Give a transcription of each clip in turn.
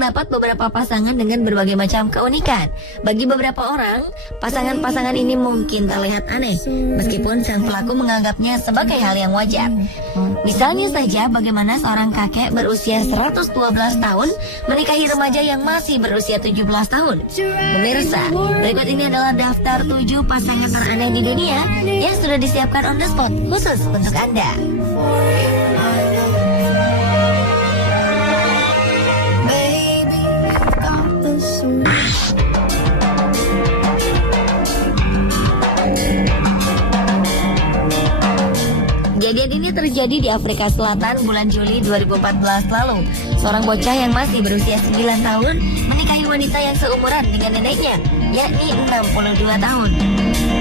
terdapat beberapa pasangan dengan berbagai macam keunikan. Bagi beberapa orang, pasangan-pasangan ini mungkin terlihat aneh, meskipun sang pelaku menganggapnya sebagai hal yang wajar. Misalnya saja bagaimana seorang kakek berusia 112 tahun menikahi remaja yang masih berusia 17 tahun. Pemirsa, berikut ini adalah daftar 7 pasangan teraneh di dunia yang sudah disiapkan on the spot khusus untuk Anda. Kejadian ini terjadi di Afrika Selatan bulan Juli 2014 lalu. Seorang bocah yang masih berusia 9 tahun menikahi wanita yang seumuran dengan neneknya, yakni 62 tahun.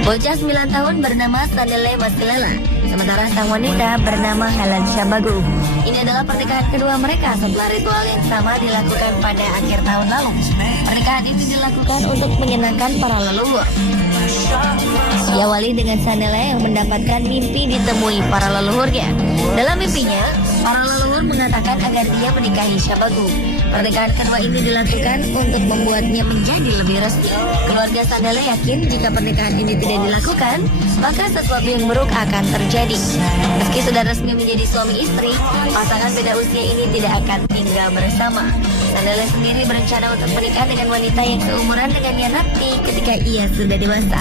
Bocah 9 tahun bernama Sandile Masilela, sementara sang wanita bernama Helen Shabagu. Ini adalah pernikahan kedua mereka setelah ritual yang sama dilakukan pada akhir tahun lalu. Pernikahan ini dilakukan untuk menyenangkan para leluhur. Diawali dengan Sandile yang mendapatkan mimpi ditemui para leluhurnya. Dalam mimpinya, para leluhur mengatakan agar dia menikahi Shabagu. Pernikahan kedua ini dilakukan untuk membuatnya menjadi lebih resmi. Keluarga Sandile yakin jika pernikahan ini tidak dilakukan, maka sesuatu yang buruk akan terjadi. Meski sudah resmi menjadi suami istri, pasangan beda usia ini tidak akan tinggal bersama. Sandile sendiri berencana untuk menikah dengan wanita yang seumuran dengannya nanti ketika ia sudah dewasa.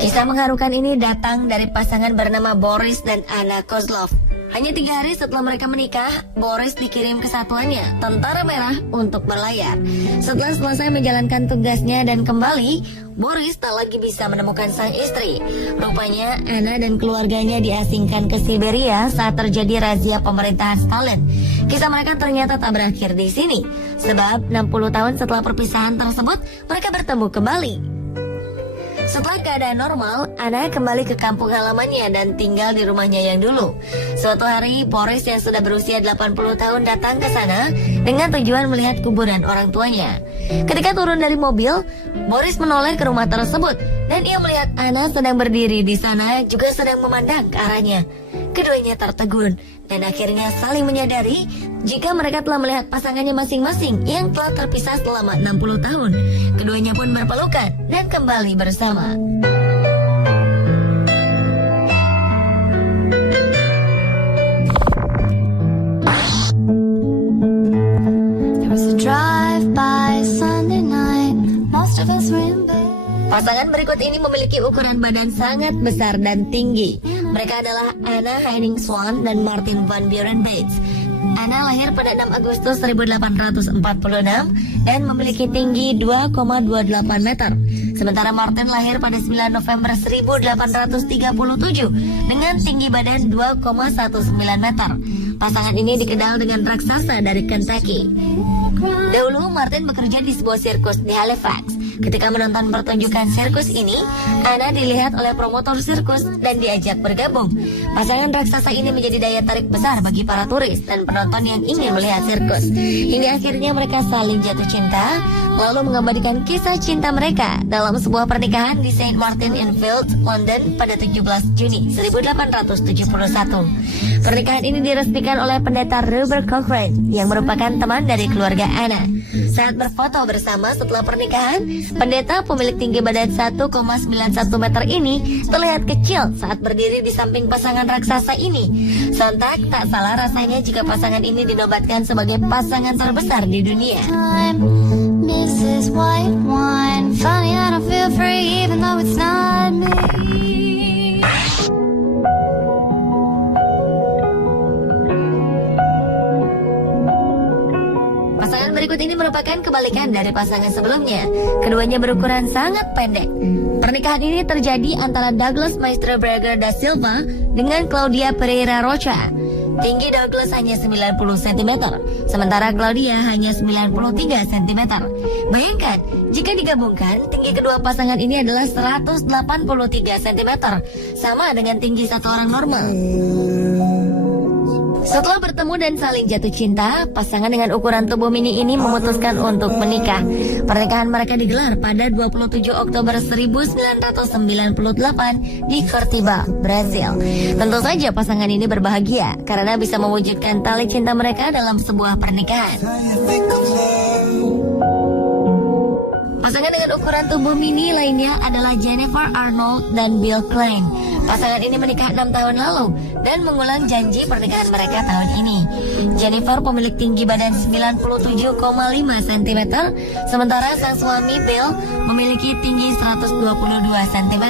Kisah mengharukan ini datang dari pasangan bernama Boris dan Anna Kozlov. Hanya 3 hari setelah mereka menikah, Boris dikirim ke satuannya, Tentara Merah, untuk berlayar. Setelah selesai menjalankan tugasnya dan kembali, Boris tak lagi bisa menemukan sang istri. Rupanya, Anna dan keluarganya diasingkan ke Siberia saat terjadi razia pemerintahan Stalin. Kisah mereka ternyata tak berakhir di sini, sebab 60 tahun setelah perpisahan tersebut, mereka bertemu kembali. Setelah keadaan normal, Anna kembali ke kampung halamannya dan tinggal di rumahnya yang dulu. Suatu hari, Boris yang sudah berusia 80 tahun datang ke sana dengan tujuan melihat kuburan orang tuanya. Ketika turun dari mobil, Boris menoleh ke rumah tersebut dan ia melihat Anna sedang berdiri di sana juga sedang memandang ke arahnya. Keduanya tertegun dan akhirnya saling menyadari jika mereka telah melihat pasangannya masing-masing yang telah terpisah selama 60 tahun. Keduanya pun berpelukan dan kembali bersama. Pasangan berikut ini memiliki ukuran badan sangat besar dan tinggi. Mereka adalah Anna Henning Swan dan Martin van Buren Bates. Anna lahir pada 6 Agustus 1846 dan memiliki tinggi 2,28 meter. Sementara Martin lahir pada 9 November 1837 dengan tinggi badan 2,19 meter. Pasangan ini dikenal dengan raksasa dari Kentucky. Dahulu Martin bekerja di sebuah sirkus di Halifax. Ketika menonton pertunjukan sirkus ini, Anna dilihat oleh promotor sirkus dan diajak bergabung. Pasangan raksasa ini menjadi daya tarik besar bagi para turis dan penonton yang ingin melihat sirkus. Hingga akhirnya mereka saling jatuh cinta, lalu mengabadikan kisah cinta mereka dalam sebuah pernikahan di St. Martin in Fields, London pada 17 Juni 1871. Pernikahan ini diresmikan oleh pendeta Robert Cochrane yang merupakan teman dari keluarga Anna. Saat berfoto bersama setelah pernikahan, pendeta pemilik tinggi badan 1,91 meter ini terlihat kecil saat berdiri di samping pasangan raksasa ini. Sontak tak salah rasanya jika pasangan ini dinobatkan sebagai pasangan terbesar di dunia. Mrs. White Wine, funny I don't feel free even though it's not me. Pasangan berikut ini merupakan kebalikan dari pasangan sebelumnya. Keduanya berukuran sangat pendek. Pernikahan ini terjadi antara Douglas Meisterberger da Silva dengan Claudia Pereira Rocha. Tinggi Douglas hanya 90 cm, sementara Claudia hanya 93 cm. Bayangkan, jika digabungkan, tinggi kedua pasangan ini adalah 183 cm, sama dengan tinggi satu orang normal. Setelah bertemu dan saling jatuh cinta, pasangan dengan ukuran tubuh mini ini memutuskan untuk menikah. Pernikahan mereka digelar pada 27 Oktober 1998 di Curitiba, Brazil. Tentu saja pasangan ini berbahagia karena bisa mewujudkan tali cinta mereka dalam sebuah pernikahan. Pasangan dengan ukuran tubuh mini lainnya adalah Jennifer Arnold dan Bill Klein. Pasangan ini menikah 6 tahun lalu dan mengulang janji pernikahan mereka tahun ini. Jennifer pemilik tinggi badan 97,5 cm, sementara sang suami Bill memiliki tinggi 122 cm.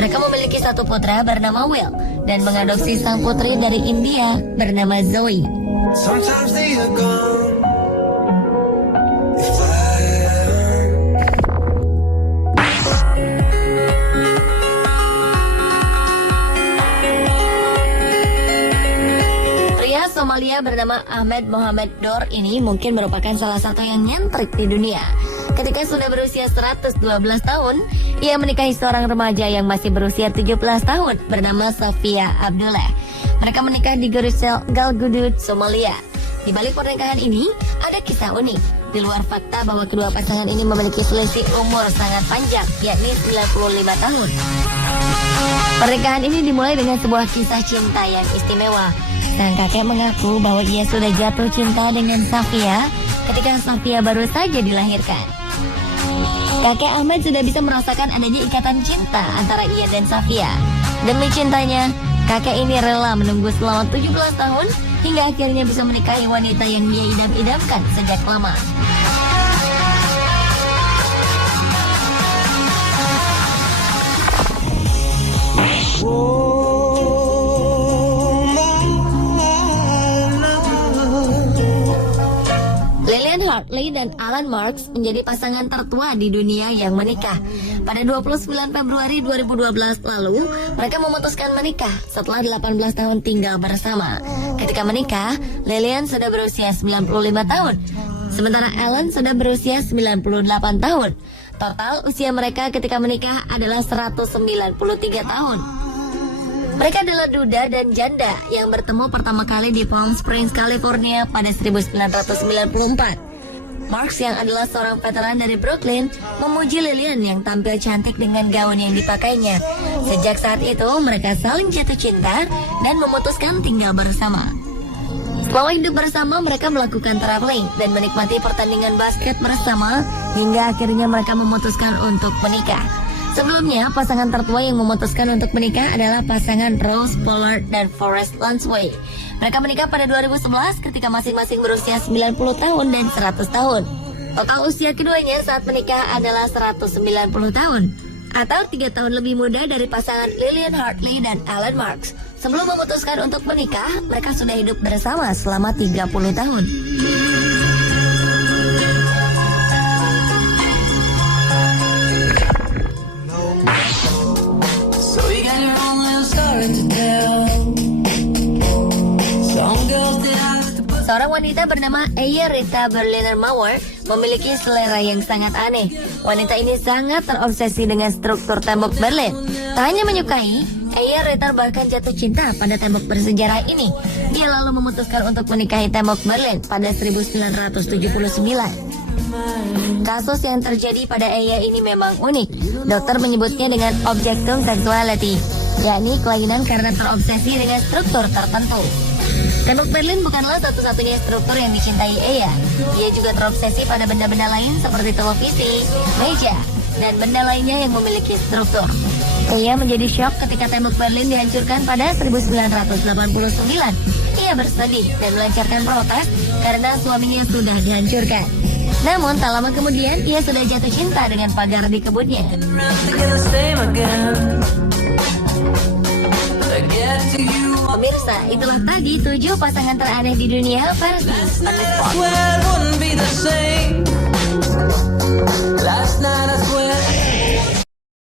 Mereka memiliki satu putra bernama Will dan mengadopsi sang putri dari India bernama Zoe. Sometimes they are gone. Somalia bernama Ahmed Mohamed Dor ini mungkin merupakan salah satu yang nyentrik di dunia. Ketika sudah berusia 112 tahun, ia menikahi seorang remaja yang masih berusia 17 tahun bernama Sofia Abdullah. Mereka menikah di Geruzel, Galgudud, Somalia. Di balik pernikahan ini, ada kisah unik. Di luar fakta bahwa kedua pasangan ini memiliki selisih umur sangat panjang, yakni 95 tahun. Pernikahan ini dimulai dengan sebuah kisah cinta yang istimewa. Sang kakek mengaku bahwa ia sudah jatuh cinta dengan Sofia ketika Sofia baru saja dilahirkan. Kakek Ahmed sudah bisa merasakan adanya ikatan cinta antara ia dan Sofia. Demi cintanya, kakek ini rela menunggu selama 17 tahun hingga akhirnya bisa menikahi wanita yang ia idam-idamkan sejak lama. Lillian Hartley dan Alan Marks menjadi pasangan tertua di dunia yang menikah. Pada 29 Februari 2012 lalu, mereka memutuskan menikah setelah 18 tahun tinggal bersama. Ketika menikah, Lillian sudah berusia 95 tahun, sementara Alan sudah berusia 98 tahun. Total usia mereka ketika menikah adalah 193 tahun. Mereka adalah duda dan janda yang bertemu pertama kali di Palm Springs, California pada 1994. Marks yang adalah seorang veteran dari Brooklyn memuji Lillian yang tampil cantik dengan gaun yang dipakainya. Sejak saat itu mereka saling jatuh cinta dan memutuskan tinggal bersama. Setelah hidup bersama, mereka melakukan traveling dan menikmati pertandingan basket bersama hingga akhirnya mereka memutuskan untuk menikah. Sebelumnya, pasangan tertua yang memutuskan untuk menikah adalah pasangan Rose Pollard dan Forrest Lansway. Mereka menikah pada 2011 ketika masing-masing berusia 90 tahun dan 100 tahun. Total usia keduanya saat menikah adalah 190 tahun, atau 3 tahun lebih muda dari pasangan Lillian Hartley dan Alan Marks. Sebelum memutuskan untuk menikah, mereka sudah hidup bersama selama 30 tahun. Seorang wanita bernama Aya Rita Berliner Mauer memiliki selera yang sangat aneh. Wanita ini sangat terobsesi dengan struktur tembok Berlin. Tak hanya menyukai, Aya Rita bahkan jatuh cinta pada tembok bersejarah ini. Dia lalu memutuskan untuk menikahi tembok Berlin pada 1979. Kasus yang terjadi pada Aya ini memang unik. Dokter menyebutnya dengan objectum sexuality, yakni kelainan karena terobsesi dengan struktur tertentu. Tembok Berlin bukanlah satu-satunya struktur yang dicintai Aya. Ia juga terobsesi pada benda-benda lain seperti televisi, meja, dan benda lainnya yang memiliki struktur. Aya menjadi syok ketika tembok Berlin dihancurkan pada 1989. Ia bersedih dan melancarkan protes karena suaminya sudah dihancurkan. Namun tak lama kemudian ia sudah jatuh cinta dengan pagar di kebunnya. Pemirsa, itulah tadi 7 pasangan teraneh di dunia versi Sport.